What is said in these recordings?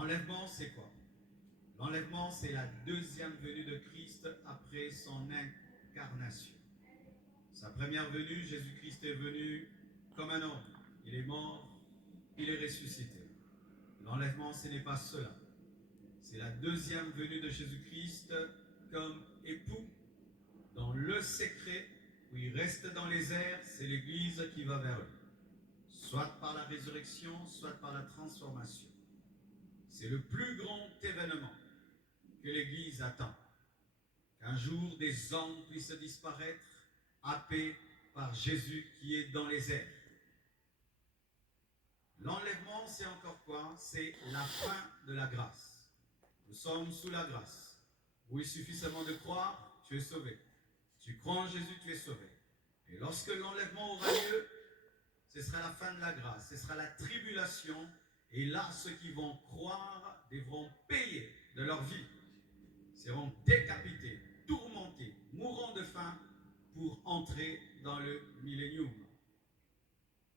L'enlèvement, c'est quoi? L'enlèvement, c'est la deuxième venue de Christ après son incarnation. Sa première venue, Jésus-Christ est venu comme un homme. Il est mort, il est ressuscité. L'enlèvement, ce n'est pas cela. C'est la deuxième venue de Jésus-Christ comme époux dans le secret où il reste dans les airs. C'est l'Église qui va vers lui, soit par la résurrection, soit par la transformation. C'est le plus grand événement que l'Église attend. Qu'un jour des hommes puissent disparaître, happés par Jésus qui est dans les airs. L'enlèvement, c'est encore quoi? C'est la fin de la grâce. Nous sommes sous la grâce, où il suffit seulement de croire, tu es sauvé. Tu crois en Jésus, tu es sauvé. Et lorsque l'enlèvement aura lieu, ce sera la fin de la grâce, ce sera la tribulation. Et là, ceux qui vont croire devront payer de leur vie, seront décapités, tourmentés, mourront de faim pour entrer dans le millénium.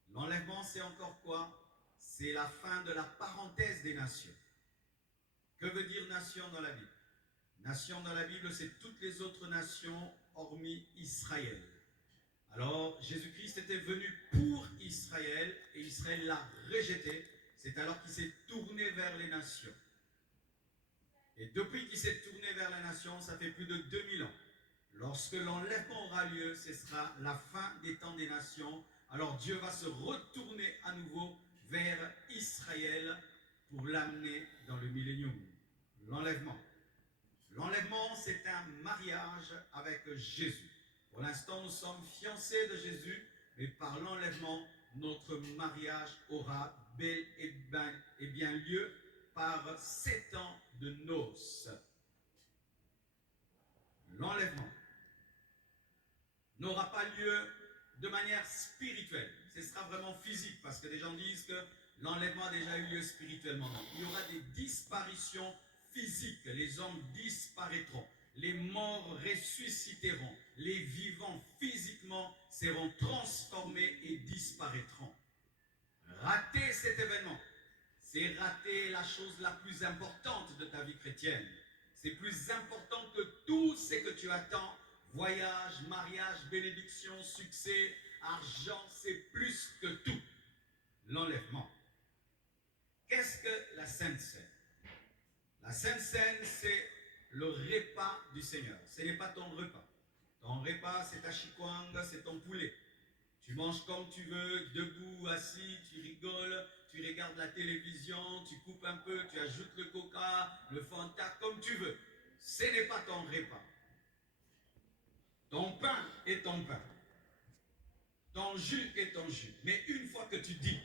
L'enlèvement, c'est encore quoi? C'est la fin de la parenthèse des nations. Que veut dire nation dans la Bible? Nation dans la Bible, c'est toutes les autres nations hormis Israël. Alors, Jésus-Christ était venu pour Israël et Israël l'a rejeté. C'est alors qu'il s'est tourné vers les nations. Et depuis qu'il s'est tourné vers les nations, ça fait plus de 2000 ans. Lorsque l'enlèvement aura lieu, ce sera la fin des temps des nations. Alors Dieu va se retourner à nouveau vers Israël pour l'amener dans le millénium. L'enlèvement. L'enlèvement, c'est un mariage avec Jésus. Pour l'instant, nous sommes fiancés de Jésus, mais par l'enlèvement, notre mariage aura bel et bien lieu par 7 ans de noces. L'enlèvement n'aura pas lieu de manière spirituelle. Ce sera vraiment physique, parce que des gens disent que l'enlèvement a déjà eu lieu spirituellement. Non. Il y aura des disparitions physiques. Les hommes disparaîtront. Les morts ressusciteront. Les vivants physiquement seront transformés et disparaîtront. Rater cet événement, c'est rater la chose la plus importante de ta vie chrétienne. C'est plus important que tout ce que tu attends. Voyage, mariage, bénédiction, succès, argent, c'est plus que tout. L'enlèvement. Qu'est-ce que la Sainte Seine? La Sainte Seine, c'est le repas du Seigneur. Ce n'est pas ton repas. Ton repas, c'est ta chikwang, c'est ton poulet. Tu manges comme tu veux, debout, assis, tu rigoles, tu regardes la télévision, tu coupes un peu, tu ajoutes le coca, le fanta, comme tu veux. Ce n'est pas ton repas. Ton pain est ton pain. Ton jus est ton jus. Mais une fois que tu dis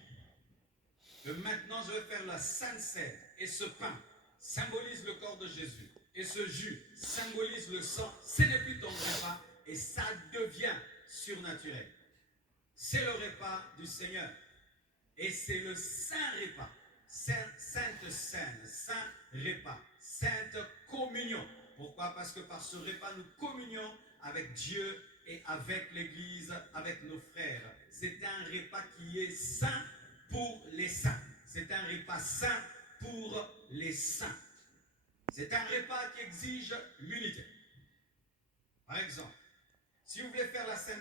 que maintenant je vais faire la Sainte Seine et ce pain symbolise le corps de Jésus et ce jus symbolise le sang, ce n'est plus ton repas et ça devient surnaturel. C'est le repas du Seigneur et c'est le saint repas, sainte Seine, saint repas, sainte communion. Pourquoi? Parce que par ce repas nous communions avec Dieu et avec l'Église, avec nos frères. C'est un repas qui est saint pour les saints. C'est un repas saint pour les saints. C'est un repas qui exige l'unité. Par exemple, si vous voulez faire la Sainte